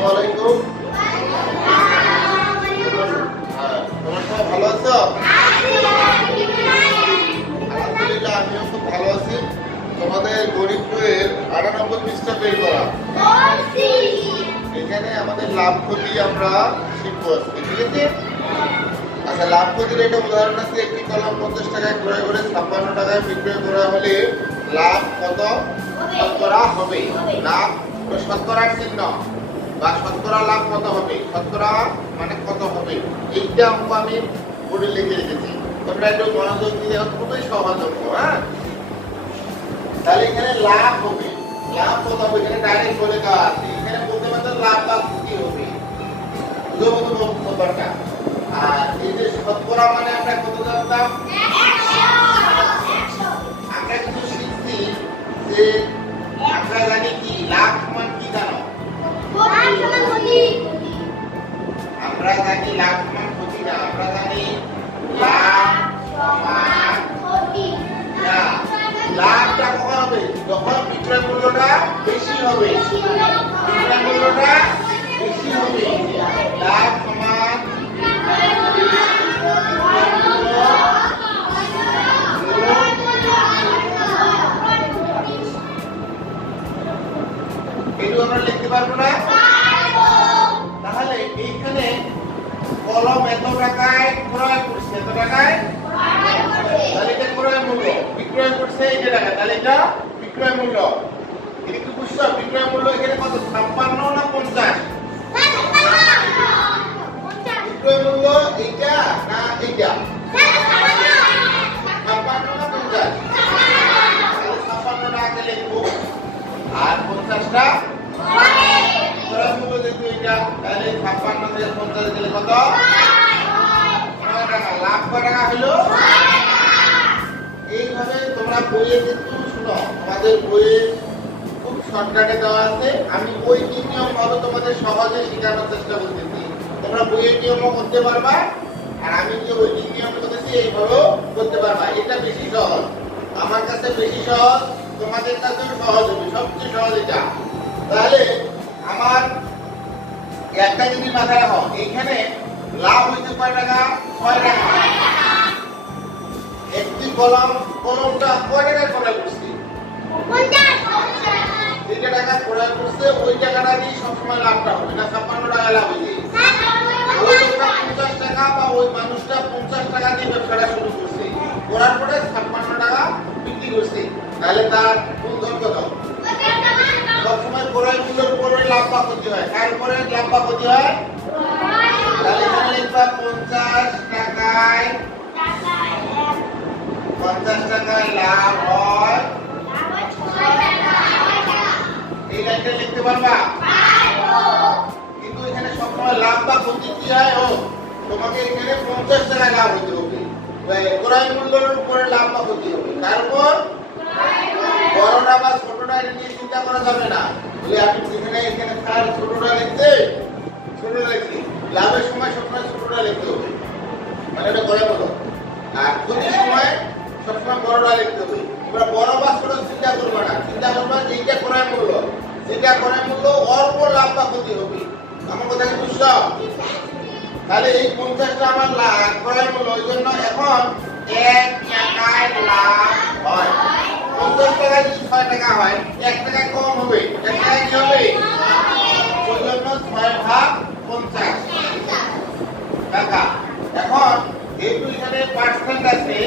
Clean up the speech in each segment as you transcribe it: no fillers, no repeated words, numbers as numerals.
আসসালামু আলাইকুম। তোমরা সবাই ভালো আছো? আলহামদুলিল্লাহ, আমিও খুব ভালো আছি। তোমাদের গণিত বইয়ের ৯৮ পৃষ্ঠা বের করা। এখানে আমাদের লাভ ক্ষতি আমরা শিখবো আজকে, ঠিক আছে? আচ্ছা, লাভ ক্ষতির একটা উদাহরণ আছে। একটি কলম 50 টাকায় ক্রয় করে 56 টাকায় বিক্রয় করা হলে লাভ কত শতকরা হবে? লাভ শতকরার চিহ্ন বা শতকরা লাভ কত হবে, শতকরা মানে কত হবে, এইটা অঙ্ক আমি বোর্ডে লিখে রেখেছি। তোমরা একটু মনোযোগ দিয়ে খুবই সহজ অঙ্ক। হ্যাঁ, তাহলে এখানে লাভ হবে, লাভ কত হবে এখানে ডাইরেক্ট বলে দেওয়া আছে। এখানে বলতে পারতেন লাভ বা ক্ষতি হবে, বুঝো ব্যাপারটা। আর এই যে শতকরা মানে আমরা কত জানতাম? 100। আমরা কিন্তু শিখছি যে আমরা জানি কি লাভ সমান কি জানো? আমরা জানি লাভ সমান ক্ষতি না, আমরা জানি লাভ সমান ক্ষতি না। লাভটা কখন হবে? যখন বিক্রয় মূল্যটা বেশি হবে, বিক্রয় মূল্যটা বেশি হবে। লাভ সমান এটুকু আমরা লিখতে পারবো না? তাহলে এইখানে কলম এত টাকায় ক্রয় করছে, এত টাকায়, তাহলে এটা ক্রয় মূল্য। বিক্রয় করছে এই যে টাকা, তাহলে এটা বিক্রয় মূল্য। এটা কি বুঝছো? বিক্রয় মূল্য এখানে কত? 56 না 50? বিক্রয় মূল্য এইটা না এইটা? 56 না 50? তাহলে 56 টাকা লিখবো আর 50টা ক্রয় মূল্য যেহেতু এটা, তাহলে 56 থেকে 50 গেলে কত? 9 টাকা। লাভ কত টাকা হলো? এইভাবে তোমরা বইয়ে কিন্তু শুনো, আমাদের বইয়ে খুব শর্টকাটে দেওয়া আছে। আমি ওই নিয়ম ভাবে তোমাদের সহজে শেখানোর চেষ্টা করতেছি। তোমরা বইয়ের নিয়মও করতে পারবা, আর আমি যে ওই নিয়ম করতেছি এইভাবেও করতে পারবা। এটা বেশি সহজ, আমার কাছে বেশি সহজ, তোমাদের কাছেও সহজ হবে, সবচেয়ে সহজ এটা। তাহলে আমার একটা যদি মাথায় রাখো, এইখানে লাভ হইতে কয় টাকা? 6 টাকা। একটি কলমটা কয় টাকায় ক্রয় করছে? 50 টাকা ক্রয় করছে। ওই টাকাটা দিয়ে সবসময় লাভটা হবে না? 56 টাকা লাভ হয়েছে। ওই লোকটা 50 টাকা বা ওই মানুষটা 50 টাকা দিয়ে ব্যবসাটা শুরু করছে, করার পরে 56 টাকা বিক্রি করছে, তাহলে তার মূলধন কত? সবসময় ক্রয় মূল্যের উপরে লাভ বা ক্ষতি হয়। কার উপরে লাভ বা ক্ষতি হয়? তাহলে এখানে লিখবা 50 টাকায় 50 টাকায় লাভ হয়, এই লাইনটা লিখতে পারবা? কিন্তু এখানে সবসময় লাভ বা ক্ষতি কি হয়? তোমাকে এখানে 50 টাকায় লাভ হতে হবে, ক্রয় মূল্যের উপরে লাভ বা ক্ষতি হবে। কার উপর? বড়টা বা ছোটটা নিয়ে চিন্তা করা যাবে না। আমি এখানে তার ছোটটা লিখতে, ছোটটা লিখছি, লাভের সময় সবসময় ছোটটা লিখতে হবে, মানে এটা করে বলো। আর ক্ষতির সময় সবসময় বড়টা লিখতে হবে। তোমরা বড় বা ছোট চিন্তা করবে না, চিন্তা করবে যেটা ক্রয় মূল্য, যেটা ক্রয় মূল্য ওর উপর লাভ বা ক্ষতি হবে। আমার কথা কি বুঝছো? তাহলে এই 50টা আমার ক্রয় মূল্য, ওই জন্য এখন 1 টাকায় লাভ হয়। 50 টাকায় যদি 6 টাকা হয়, 1 টাকা কম হবে। 1 টাকা কি হবে? ওই জন্য 6 ভাগ 50 টাকা। এখন যেহেতু এখানে পার্সেন্ট আছে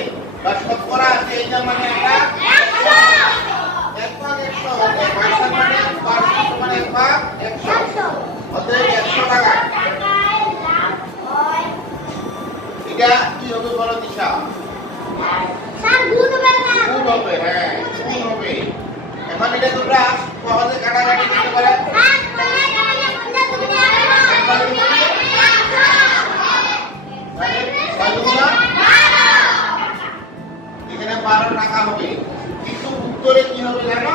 বা শতকরা আছে, এটা মানে একটা 1 ভাগ 100 হবে। পার্সেন্ট মানে 1 ভাগ 100, অতএব 100 টাকা। এটা কি হবে বলো দিশা? গুণ হবে। হ্যাঁ, গুণ হবে। এখন এটা তোমরা সহজে কাটাকাটি করতে পারো। এখানে 12 টাকা হবে, কিন্তু উত্তরে কি হবে জানো?